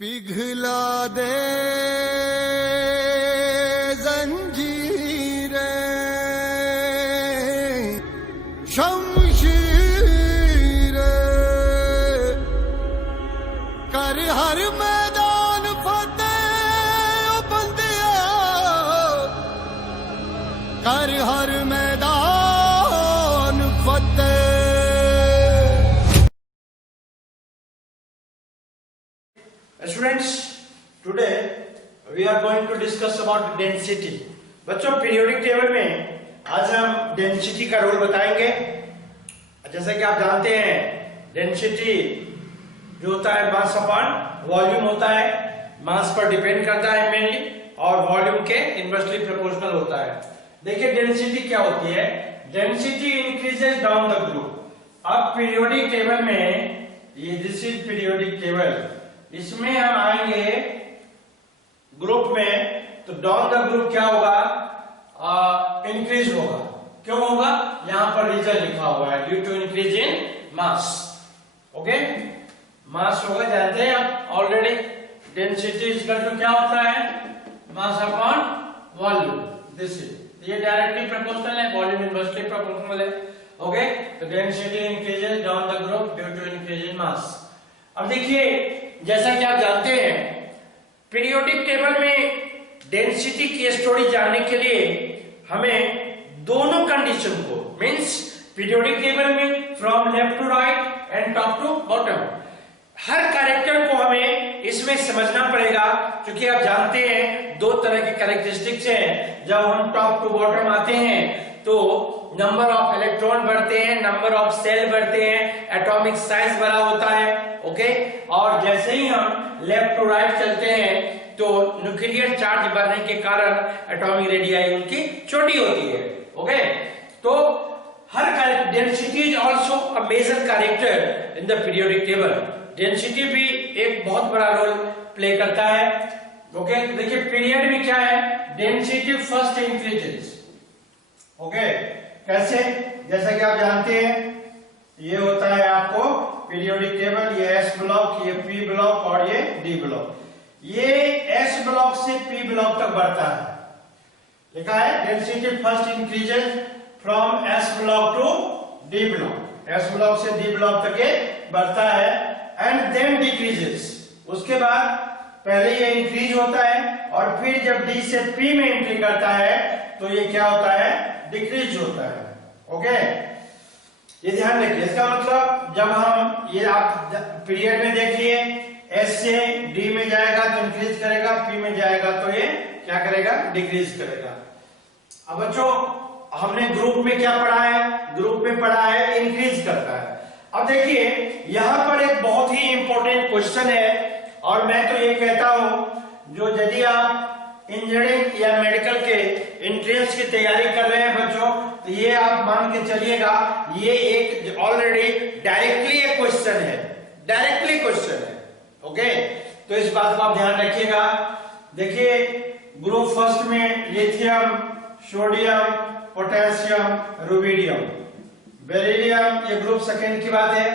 पिघला दे जंजीरें शमशीरें कर हर मैदान फतेह ओ बंदिया कर हर मैदान फतेह। Students, today we are going to discuss about density. बच्चों पीरियोडिक टेबल में आज हम डेंसिटी का रोल बताएंगे। जैसा कि आप जानते हैं डेंसिटी जो होता है मास अपॉन वॉल्यूम होता है, मास पर डिपेंड करता है मेनली और वॉल्यूम के इनवर्सली प्रोपोर्शनल होता है। देखिए डेंसिटी क्या होती है, density increases down the group. अब पीरियोडिक टेबल में ये दिस इज पीरियोडिक टेबल, इसमें हम आएंगे ग्रुप में तो डाउन द ग्रुप क्या होगा, इंक्रीज होगा। क्यों होगा, यहां पर रीजन लिखा हुआ है, due to increase in mass. Okay, mass होगा, जानते हैं आप ऑलरेडी। डेंसिटी इक्वल टू क्या होता है, mass upon volume. This is ये डायरेक्टली प्रोपोर्शनल है, वॉल्यूम इनवर्सली प्रोपोर्शनल है। ओके, तो density increases down the group due to increase in mass. अब देखिए जैसा कि आप जानते हैं पीरियोडिक टेबल में डेंसिटी की स्टोरी जानने के लिए हमें दोनों कंडीशन को, मींस पीरियोडिक टेबल में from left to right and top to bottom, हर कैरेक्टर को हमें इसमें समझना पड़ेगा। क्योंकि आप जानते हैं दो तरह के कैरेक्टरिस्टिक्स हैं। जब हम टॉप टू बॉटम आते हैं तो नंबर ऑफ इलेक्ट्रॉन बढ़ते हैं, नंबर ऑफ सेल बढ़ते हैं, एटॉमिक साइज बड़ा होता है। ओके, और जैसे ही हम लेफ्ट टू राइट चलते हैं तो न्यूक्लियर चार्ज बढ़ने के कारण एटॉमिक रेडियाई उनकी छोटी होती है। ओके, तो हर density is also a major character in the periodic table. Density भी एक बहुत बड़ा रोल प्ले करता है। ओके, देखिए पीरियड में क्या है, डेंसिटी फर्स्ट इंक्रीजेस। ओके, कैसे, जैसा कि आप जानते हैं ये होता है आपको पीरियोडिक टेबल, ये एस ब्लॉक, ये पी ब्लॉक और ये डी ब्लॉक। ये एस ब्लॉक से पी ब्लॉक तक बढ़ता है, लिखा है density first increases from S block to D block. S block से डी ब्लॉक तक ये बढ़ता है एंड देन डिक्रीजेस। उसके बाद पहले ये इंक्रीज होता है और फिर जब डी से पी में एंट्री करता है तो ये क्या होता है, डिक्रीज होता है। ओके, ये ध्यान रखिए। इसका मतलब जब हम ये आप पीरियड में देखिए एस से डी में जाएगा तो इंक्रीज करेगा, पी में जाएगा तो ये क्या करेगा, डिक्रीज करेगा। अब बच्चों हमने ग्रुप में क्या पढ़ा है, ग्रुप में पढ़ा है इंक्रीज करता है। अब देखिए यहां पर एक बहुत ही इंपॉर्टेंट क्वेश्चन है और मैं तो ये कहता हूं जो यदि आप इंजीनियरिंग या मेडिकल के एंट्रेंस की तैयारी कर रहे हैं बच्चों, तो ये आप मान के चलिएगा ये एक ऑलरेडी डायरेक्टली एक क्वेश्चन है, डायरेक्टली क्वेश्चन है। ओके, तो इस बात को आप ध्यान रखिएगा। देखिए ग्रुप फर्स्ट में lithium, sodium, potassium, rubidium, beryllium, ये ग्रुप सेकेंड की बात है,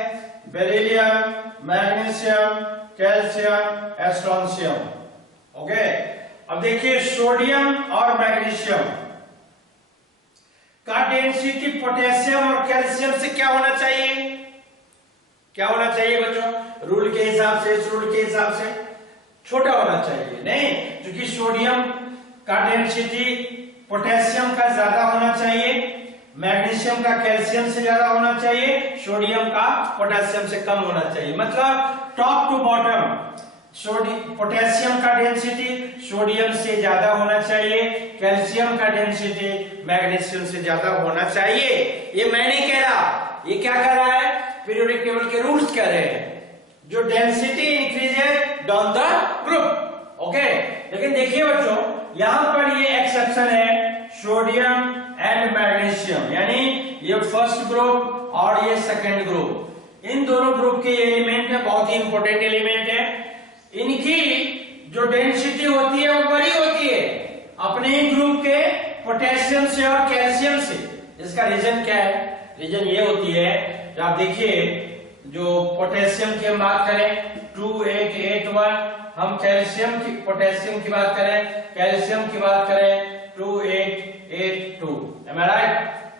बेरिलियम, मैग्नीशियम, कैल्शियम, एस्ट्रोनशियम। ओके, अब देखिए सोडियम और मैग्नीशियम का डेंसिटी पोटेशियम और कैल्शियम से क्या होना चाहिए, क्या होना चाहिए बच्चों, रूल के हिसाब से, इस रूल के हिसाब से छोटा होना चाहिए। नहीं, क्योंकि सोडियम का डेंसिटी पोटेशियम का ज्यादा होना चाहिए, मैग्नीशियम का कैल्शियम से ज्यादा होना चाहिए, सोडियम का पोटेशियम से कम होना चाहिए। मतलब टॉप टू बॉटम पोटेशियम का डेंसिटी सोडियम से ज्यादा होना चाहिए, कैल्शियम का डेंसिटी मैग्नीशियम से ज्यादा होना चाहिए। ये मैं नहीं कह रहा, ये क्या कह रहा है, पीरियोडिक टेबल के रूल्स कह रहे हैं, जो density increases down the group. Okay, लेकिन देखिए बच्चों यहां पर ये एक्सेप्शन है, सोडियम एंड मैग्नीशियम, यानी ये फर्स्ट ग्रुप और ये सेकेंड ग्रुप, इन दोनों ग्रुप के एलिमेंट है, बहुत ही इंपॉर्टेंट एलिमेंट है। इनकी जो डेंसिटी होती है वो बड़ी होती है अपने ही ग्रुप के पोटेशियम से और कैल्शियम से। इसका रीजन क्या है, रीजन ये होती है, आप देखिए जो पोटेशियम की हम बात करें 2881, हम कैल्शियम की पोटेशियम की बात करें, कैल्शियम की बात करें 2882, am I right?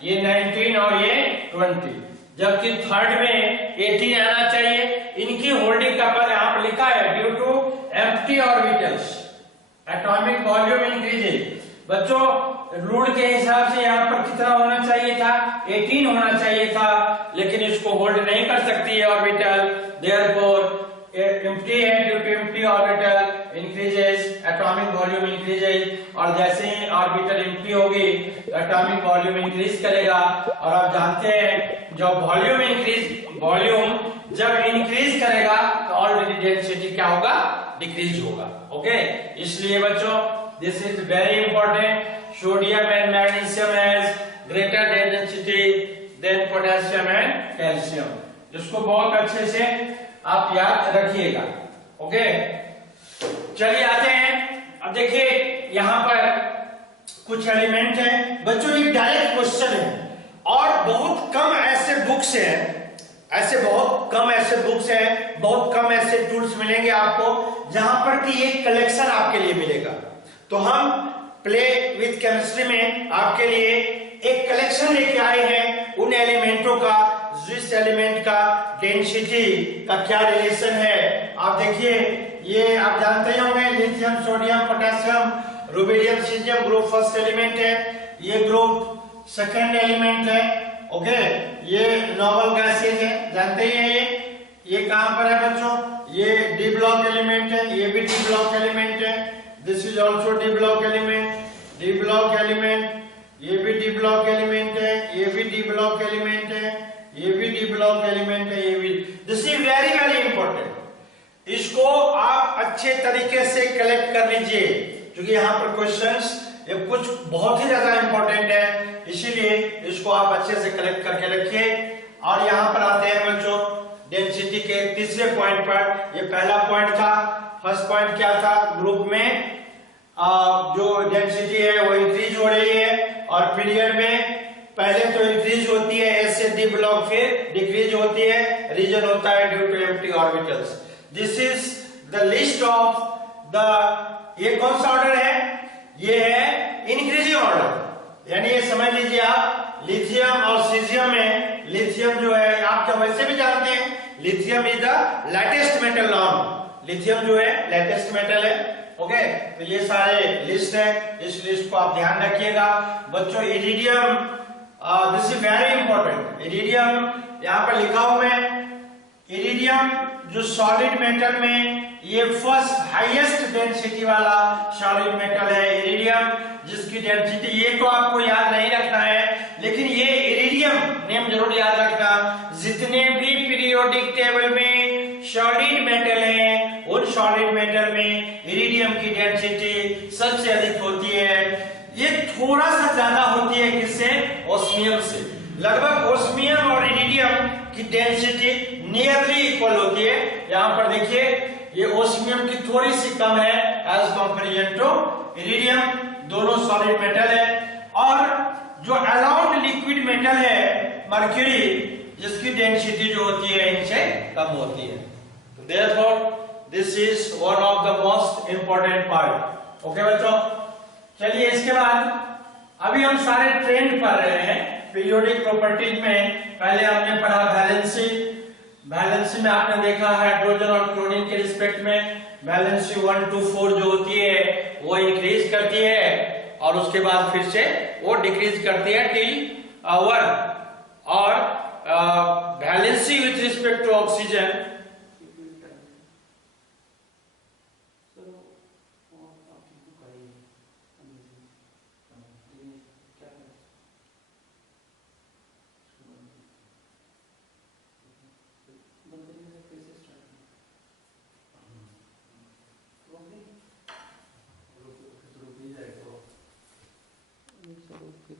ये 19 और ये 20, जबकि थर्ड में 18 आना चाहिए। इनकी होल्डिंग का पद यहाँ पर लिखा है due to empty orbitals atomic volume increases. बच्चों रूल के हिसाब से यहाँ पर कितना होना चाहिए था, 18 होना चाहिए था, लेकिन इसको होल्ड नहीं कर सकती है ऑर्बिटल, देयरफॉर एम्प्टी है due to empty orbital increases, atomic volume increases. और जैसे ही ऑर्बिटल एम्प्टी होगी एटॉमिक वॉल्यूम इंक्रीज करेगा। और आप जानते हैं जब वॉल्यूम जब इंक्रीज करेगा तो ऑलरेडी डेंसिटी क्या होगा, डिक्रीज होगा। ओके, इसलिए बच्चों this is very important, sodium and magnesium has greater density than potassium and calcium. इसको बहुत अच्छे से आप याद रखिएगा। ओके, चलिए आते हैं। अब देखिए यहाँ पर कुछ एलिमेंट है बच्चों, ये डायरेक्ट क्वेश्चन है और बहुत कम ऐसे बुक्स हैं, बहुत कम ऐसे टूल्स मिलेंगे आपको जहां पर कि ये कलेक्शन आपके लिए मिलेगा। तो हम प्ले विद केमिस्ट्री में आपके लिए एक कलेक्शन लेके आए हैं उन एलिमेंटों का, जिस एलिमेंट का डेंसिटी का क्या रिलेशन है। आप देखिए, ये आप जानते ही होंगे lithium, sodium, potassium, rubidium, caesium group first element है, ये ग्रुप सेकंड एलिमेंट है। ओके, ये नोबल गैसेज है, जानते ही हैं। ये कहां पर है बच्चों, ये डी ब्लॉक एलिमेंट है, ये भी डी ब्लॉक एलिमेंट है, this is also D block element, D block element, ये भी डी ब्लॉक एलिमेंट है, ये भी डी ब्लॉक एलिमेंट है, ये भी डी ब्लॉक एलिमेंट है, ये भी। This is very very important, इसको आप अच्छे तरीके से कलेक्ट कर लीजिए क्योंकि यहाँ पर क्वेश्चंस ये कुछ बहुत ही ज्यादा इंपॉर्टेंट है, इसीलिए इसको आप अच्छे से कलेक्ट करके रखिए। और यहाँ पर आते हैं बच्चों डेंसिटी के तीसरे पॉइंट पर। ये पहला पॉइंट था, फर्स्ट पॉइंट क्या था, ग्रुप में जो डेंसिटी है वो इंक्रीज हो रही है और पीरियड में पहले तो इंक्रीज होती है एस से डी ब्लॉक, फिर डिक्रीज होती है, रीजन होता है due to empty orbitals. This is the list of the, ये कौन सा ऑर्डर है, ये है इंक्रीजिंग ऑर्डर। यानी ये समझ लीजिए आप लिथियम और सीजियम में, लिथियम जो है आप तो वैसे भी जानते हैं lithium is the latest metal noun, lithium जो है लेटेस्ट मेटल है। ओके, तो ये सारे लिस्ट है, इस लिस्ट को आप ध्यान रखिएगा बच्चों। Iridium, this is very important, iridium यहाँ पर लिखा हुआ है, इरिडियम जो सॉलिड मेटल में ये फर्स्ट हाईएस्ट डेंसिटी वाला सॉलिड मेटल है इरिडियम, जिसकी डेंसिटी, ये तो आपको याद नहीं रखना है लेकिन ये इरिडियम नेम जरूर याद रखना। जितने भी पीरियोडिक टेबल में सॉलिड मेटल हैं उन सॉलिड मेटल में इरिडियम की डेंसिटी सबसे अधिक होती है। ये थोड़ा सा ज्यादा होती है किससे, ऑस्मियम से। लगभग ऑस्मियम और इरिडियम की डेंसिटी नियरली इक्वल होती है। यहाँ पर देखिए ये ऑस्मियम की थोड़ी सी कम है एज कंपेरिजन टू इरिडियम, दोनों सॉलिड मेटल है। और जो अलाउड लिक्विड मेटल है मर्क्यूरी, जिसकी डेंसिटी जो होती है इनसे कम होती है। Therefore this is one of the most important part. Okay बच्चों, चलिए इसके बाद अभी हम सारे ट्रेंड पढ़ रहे हैं पीरियोडिक प्रॉपर्टीज में। पहले हमने पढ़ा वैलेंसी, वैलेंसी में आपने देखा हाइड्रोजन और क्लोरीन के रिस्पेक्ट में वैलेंसी 1 to 4 जो होती है वो इंक्रीज करती है और उसके बाद फिर से वो डिक्रीज करती है टिल 1। और valency with respect to oxygen,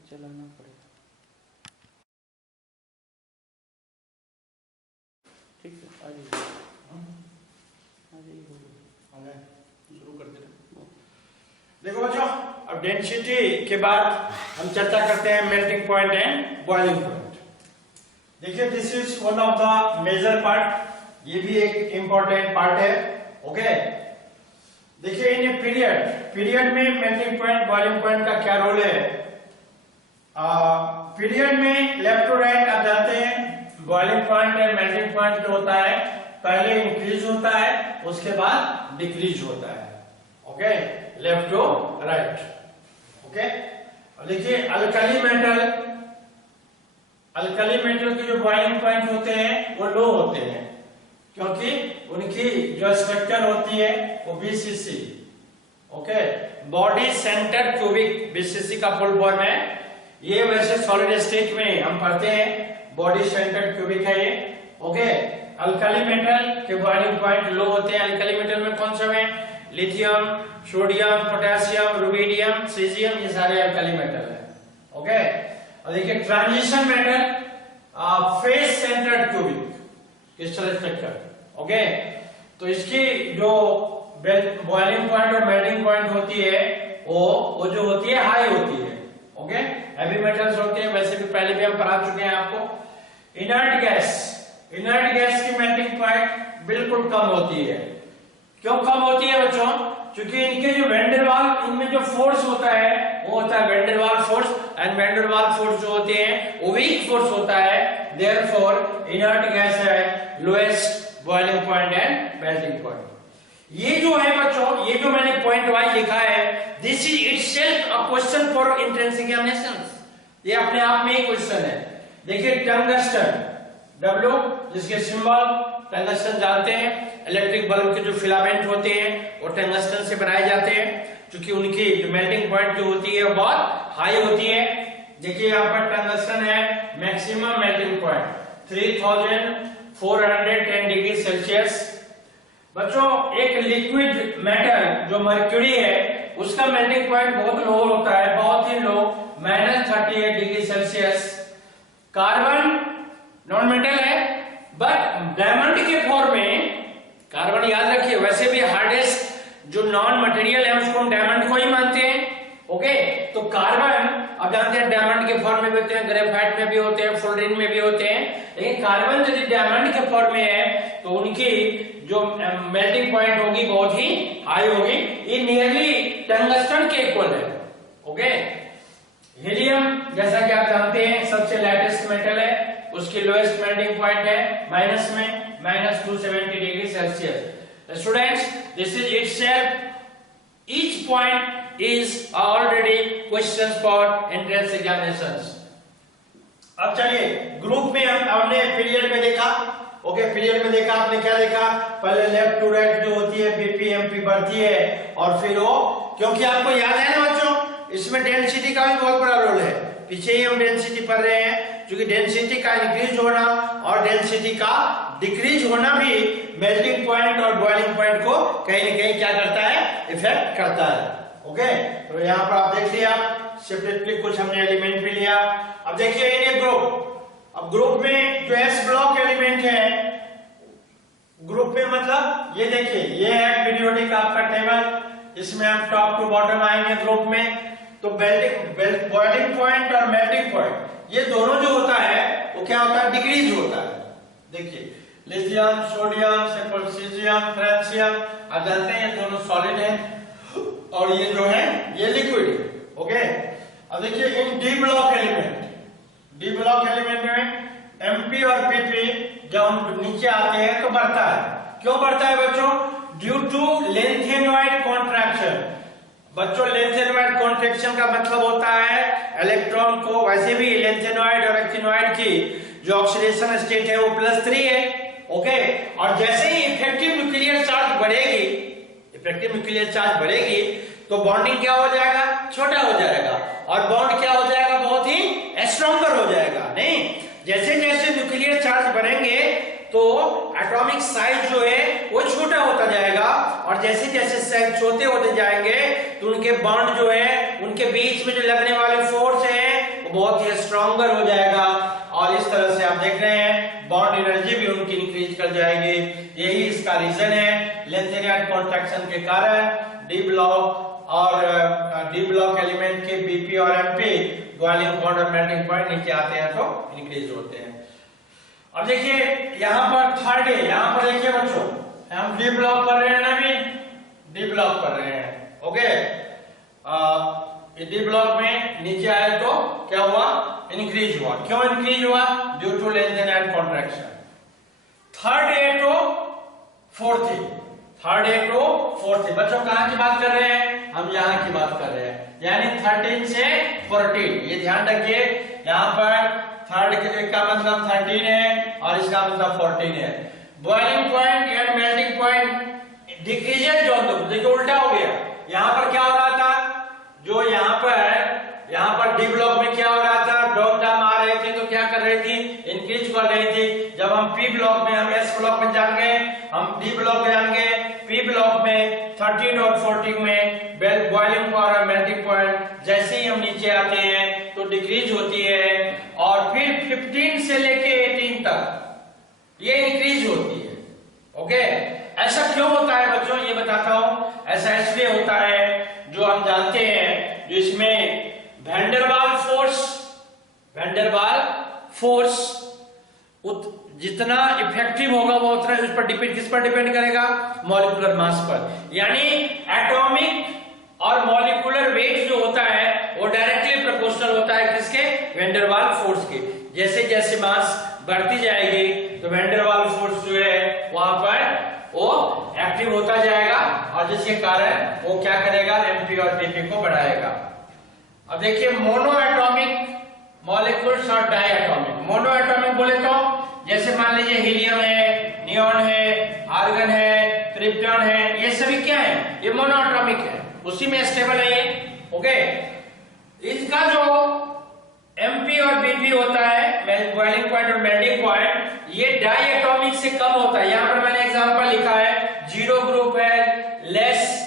चलाना पड़ेगा। ठीक है, आ जाइए, शुरू करते हैं। देखो बच्चों, अब डेंसिटी के बाद हम चर्चा करते हैं melting point and boiling point. देखिए this is one of the major part, ये भी एक इंपॉर्टेंट पार्ट है। ओके, देखिए इन पीरियड में मेल्टिंग पॉइंट बॉइलिंग पॉइंट का क्या रोल है। पीरियड में लेफ्ट टू राइट आप जानते हैं, बॉइलिंग पॉइंट है मेल्टिंग पॉइंट जो होता है पहले इंक्रीज होता है उसके बाद डिक्रीज होता है। Okay, left to right. Okay, देखिए अल्कली मेटल के जो बॉइलिंग पॉइंट होते हैं वो लो होते हैं क्योंकि उनकी जो स्ट्रक्चर होती है वो BCC, okay, body centre cubic, BCC का फुल फॉर्म है ये। वैसे सॉलिड स्टेट में हम पढ़ते हैं बॉडी सेंटर क्यूबिक है ये। ओके, अल्कली मेटल के बॉइलिंग पॉइंट लो होते हैं। अल्कली मेटल में कौन सा है, lithium, sodium, potassium, rubidium, caesium, ये सारे अल्कली मेटल है। ओके, और देखिए transition metal face centred cubic crystal structure. Okay, तो इसकी जो बॉइलिंग पॉइंट और मेल्टिंग पॉइंट होती है वो जो होती है हाई होती है। ओके, हैवी मेटल्स होते हैं, वैसे भी पहले भी हम पढ़ा चुके हैं आपको। इनर्ट गैस की मेल्टिंग पॉइंट बिल्कुल कम होती है। क्यों कम होती है बच्चों, क्योंकि इनके जो वैंडरवाल, इनमें जो फोर्स होता है वो होता है वैंडरवाल फोर्स, एंड वैंडरवाल फोर्स जो होते हैं वो वीक फोर्स होता है। देयरफॉर इनर्ट गैस है lowest boiling point and melting point. ये जो है बच्चों, ये जो मैंने पॉइंट वाइज लिखा है, this is itself a question for entrance examinations. ये अपने आप में ही क्वेश्चन है। देखिए टंगस्टन, W जिसके सिंबल, टंगस्टन जानते हैं, इलेक्ट्रिक बल्ब के जो फिलामेंट होते हैं वो टंगस्टन से बनाए जाते हैं, क्योंकि उनकी जो मेल्टिंग पॉइंट जो होती है वो बहुत हाई होती है। देखिए यहाँ पर टंगस्टन है, maximum melting point 3410 degree Celsius. बच्चों एक लिक्विड मेटल जो मर्क्यूरी है उसका मेल्टिंग पॉइंट बहुत लो होता है, बहुत ही लो, -38 degree Celsius. Carbon non metal है, बट डायमंड के फॉर्म में, कार्बन याद रखिए वैसे भी हार्डेस्ट जो नॉन मटेरियल है उसको हम डायमंड को ही मानते हैं। ओके, तो कार्बन अब जानते हैं डायमंड के फॉर्म में भी होते हैं, ग्रेफाइट में भी होते हैं, फ्लोरीन में भी होते हैं, लेकिन कार्बन यदि डायमंड के फॉर्म में है तो उनकी जो मेल्टिंग पॉइंट होगी बहुत ही हाई होगी। ये नियरली टंगस्टन के इक्वल है। ओके, हीलियम जैसा कि आप जानते हैं सबसे लाइटेस्ट मेटल है, उसकी लोएस्ट मेल्टिंग पॉइंट है माइनस में -270 degree Celsius. Students, this is itself each point is already questions for entrance examinations. अब चलिए ग्रुप में हमने पीरियड में देखा। ओके, पीरियड में देखा, आपने क्या देखा, पहले लेफ्ट टू राइट जो होती है बीपी एमपी बढ़ती है, और फिर वो, क्योंकि आपको याद है ना बच्चों इसमें डेंसिटी का भी बहुत बड़ा रोल है। पीछे ही हम डेंसिटी पढ़ रहे हैं, क्योंकि डेंसिटी का इंक्रीज होना और डेंसिटी का डिक्रीज होना भी मेल्टिंग पॉइंट और बॉइलिंग पॉइंट को कहीं न कहीं क्या करता है, इफेक्ट करता है। ओके, तो यहाँ पर आप देख लिया, सेपरेटली कुछ हमने एलिमेंट भी लिया। अब देखिए इन ग्रुप, अब ग्रुप में जो एस ब्लॉक एलिमेंट है, ग्रुप में मतलब ये देखिए ये है पीरियोडिक आपका टेबल, इसमें हम टॉप टू बॉटम आएंगे ग्रुप में। तो बॉइलिंग पॉइंट और मेल्टिंग पॉइंट ये दोनों जो होता है वो क्या होता है, डिक्रीज होता है। देखिए लिथियम, सोडियम, सीजियम, फ्रांसियम, आप जानते हैं ये दोनों सॉलिड हैं और ये जो है ये लिक्विड है। ओके, अब देखिए इन डी ब्लॉक एलिमेंट में एमपी और पीपी जब नीचे आते हैं तो बढ़ता है। क्यों बढ़ता है बच्चों, ड्यू टू लेंथेनॉइड कॉन्ट्रैक्शन। बच्चों लेंथेनॉइड कॉन्ट्रैक्शन का मतलब होता है इलेक्ट्रॉन को, वैसे भी लेंथेनॉइड और एक्टिनॉइड की जो ऑक्सीडेशन स्टेट है वो +3 है। ओके, और जैसे ही इफेक्टिव न्यूक्लियर चार्ज बढ़ेगी तो बॉन्डिंग क्या हो जाएगा, छोटा हो जाएगा, और बॉन्ड क्या हो जाएगा, बहुत ही स्ट्रॉन्गर हो जाएगा। नहीं, जैसे जैसे न्यूक्लियर चार्ज बढ़ेंगे तो एटॉमिक साइज जो है वो छोटा होता जाएगा, और जैसे जैसे साइज छोटे होते जाएंगे तो उनके बॉन्ड जो है, उनके बीच में जो लगने वाले फोर्स है वो बहुत ही स्ट्रॉन्गर हो जाएगा, और इस तरह से आप देख रहे हैं बॉन्ड एनर्जी भी उनकी इंक्रीज कर जाएगी। यही इसका रीजन है, लेंथेनॉइड कॉन्ट्रैक्शन के कारण डी ब्लॉक एलिमेंट के बीपी और एमपी बॉइलिंग पॉइंट और मेल्टिंग पॉइंट नीचे आते हैं तो इंक्रीज होते हैं। अब देखिए यहाँ पर थर्ड है, यहाँ पर देखिए बच्चों हम डी ब्लॉक कर रहे हैं ना, अभी डी ब्लॉक कर रहे हैं। ओके, डी ब्लॉक में नीचे आए तो क्या हुआ, इंक्रीज हुआ। क्यों इंक्रीज हुआ, due to less than and contraction. Third A to fourth A, third A to fourth A. बच्चों कहां की बात कर रहे हैं, हम यहाँ की बात कर रहे हैं, यानी 13 से 14। ये ध्यान रखिए, यहाँ पर थर्ड का मतलब 13 है और इसका मतलब 14 है। Boiling point and melting point decreases zone, देखिए उल्टा हो गया। यहाँ पर क्या हो रहा था, जो यहाँ पर डी ब्लॉक में क्या हो रहा था, ड्रॉप डाउन आ रहे थे तो क्या कर रही थी, इंक्रीज कर रही थी। जब हम पी ब्लॉक में, हम एस ब्लॉक में जान गए, हम डी ब्लॉक में जान गए, पी ब्लॉक में 13 और 14 में बॉइलिंग पॉइंट और मेल्टिंग पॉइंट जैसे ही हम नीचे आते हैं तो डिक्रीज होती है, और फिर 15 से लेके 18 तक ये इंक्रीज होती है। ओके, ऐसा क्यों होता है बच्चों, ये बताता हूं। ऐसा इसलिए होता है, जो हम जानते हैं, जो इसमें वैंडरवाल फोर्स जितना इफेक्टिव होगा वो उतना उस पर डिपेंड, किस पर डिपेंड करेगा, मॉलिक्यूलर मास पर। यानी एटॉमिक और मॉलिक्यूलर वेट जो होता है वो डायरेक्टली प्रोपोर्शनल होता है किसके, वैंडरवाल फोर्स के। जैसे जैसे मास बढ़ती जाएगी तो वैंडरवाल फोर्स जो है वहां पर वो एक्टिव होता जाएगा, और जिसके कारण वो क्या करेगा, एमपी और पीपी को बढ़ाएगा। अब देखिए मोनो एटॉमिक मॉलिक्यूल्स और डाई एटॉमिक। मोनो एटॉमिक बोले तो जैसे मान लीजिए हीलियम है, नियॉन है, आर्गन है, क्रिप्टॉन है, ये सभी क्या है, ये मोनो एटॉमिक है, उसी में स्टेबल है ये। ओके, इसका जो एमपी और बीपी होता है, बॉइलिंग पॉइंट और मेल्टिंग पॉइंट, ये डाई एटॉमिक से कम होता है। यहाँ पर मैंने एग्जांपल लिखा है, जीरो ग्रुप है, less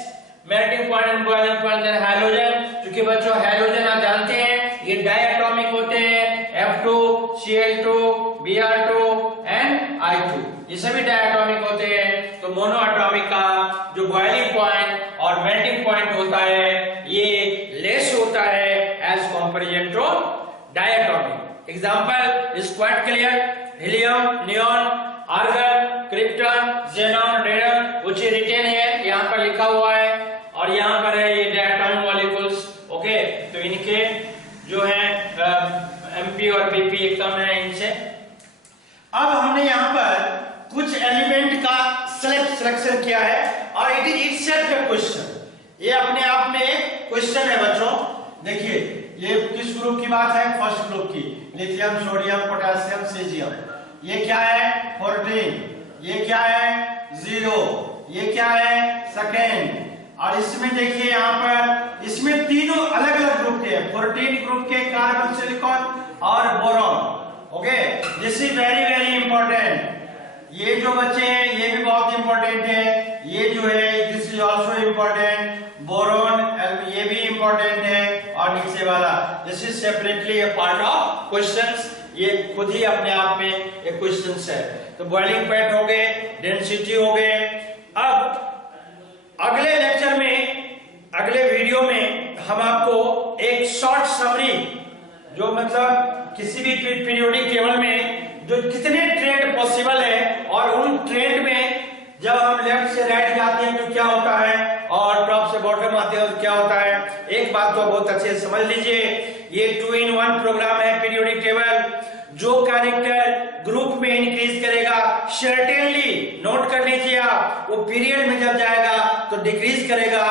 melting point and boiling point then hydrogen. क्योंकि बच्चों हाइड्रोजन आप जानते हैं ये डाई एटॉमिक होते हैं, F2, Cl2, Br2 and I2, ये सभी डाई एटॉमिक होते हैं। तो मोनो एटॉमिक का जो बॉइलिंग पॉइंट और मेल्टिंग पॉइंट होता है ये लेस होता है as comparison to diatomic. Example is quite clear, helium, neon, argon, krypton, xenon, radon, which written है, यहाँ पर लिखा हुआ है, और यहाँ पर है ये डायटोमिक मॉलिक्यूल्स। ओके, तो इनके जो है एमपी और बीपी एकदम है इनसे। अब हमने यहाँ पर कुछ एलिमेंट का सिलेक्शन किया है, और it is itself A question, ये अपने आप में एक क्वेश्चन है बच्चों। देखिए ये किस ग्रुप की बात है, फर्स्ट ग्रुप की, लिथियम, सोडियम, पोटेशियम, सीजियम। ये क्या है, 14, ये क्या है, 0, ये क्या है, सेकेंड। और इसमें देखिए यहाँ पर इसमें तीनों अलग अलग ग्रुप के हैं, 14 ग्रुप के, कार्बन, सिलिकॉन और boron. Okay, this is very very important. ये जो बच्चे हैं ये भी बहुत इंपॉर्टेंट है, ये जो है this is also important, boron ये भी इंपॉर्टेंट है, और नीचे वाला this is separately a part of questions, ये खुद ही अपने आप में एक क्वेश्चंस है। तो बॉइलिंग पॉइंट हो गए, डेंसिटी हो गए। अब अगले लेक्चर में, अगले वीडियो में हम आपको एक शॉर्ट समरी, जो मतलब किसी भी पीरियोडिक टेबल में जो कितने ट्रेंड पॉसिबल है, और उन ट्रेंड में जब हम लेफ्ट से राइट जाते हैं तो क्या होता है, और टॉप से बॉटम आते हैं तो क्या होता है। एक बात तो बहुत अच्छे से समझ लीजिए, ये 2-in-1 प्रोग्राम है पीरियोडिक टेबल। जो कैरेक्टर ग्रुप में इंक्रीज करेगा, सर्टेनली नोट कर लीजिए आप, वो पीरियड में जब जाएगा तो डिक्रीज करेगा।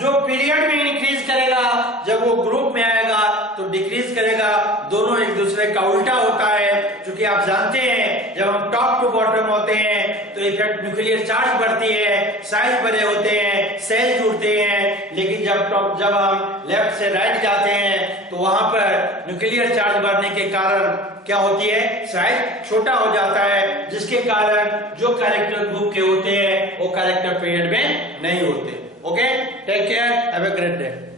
जो पीरियड में इंक्रीज करेगा जब वो ग्रुप में आएगा तो डिक्रीज करेगा। दोनों एक दूसरे का उल्टा होता है, क्योंकि आप जानते हैं जब हम टॉप टू बॉटम होते हैं तो इफेक्ट न्यूक्लियर चार्ज बढ़ती है, साइज बड़े होते हैं, सेल जुड़ते हैं। लेकिन जब हम लेफ्ट से राइट जाते हैं तो वहां पर न्यूक्लियर चार्ज बढ़ने के कारण क्या होती है, साइज छोटा हो जाता है, जिसके कारण जो कैरेक्टर ग्रुप के होते हैं वो कैरेक्टर पीरियड में नहीं होते। Okay, take care, have a great day.